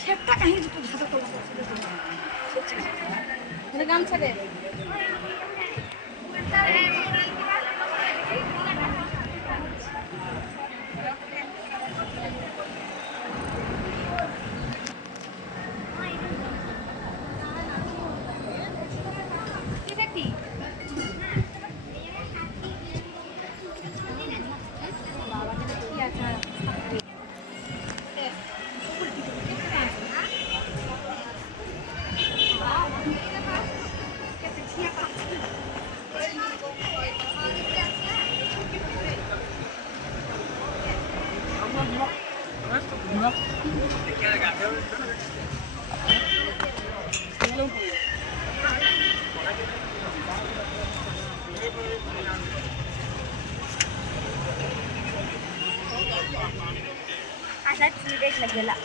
সেটা কাহিনী তো ধাঁধা করলাম মানে গান ছেড়ে এটা কি Anak cilik lagi lah.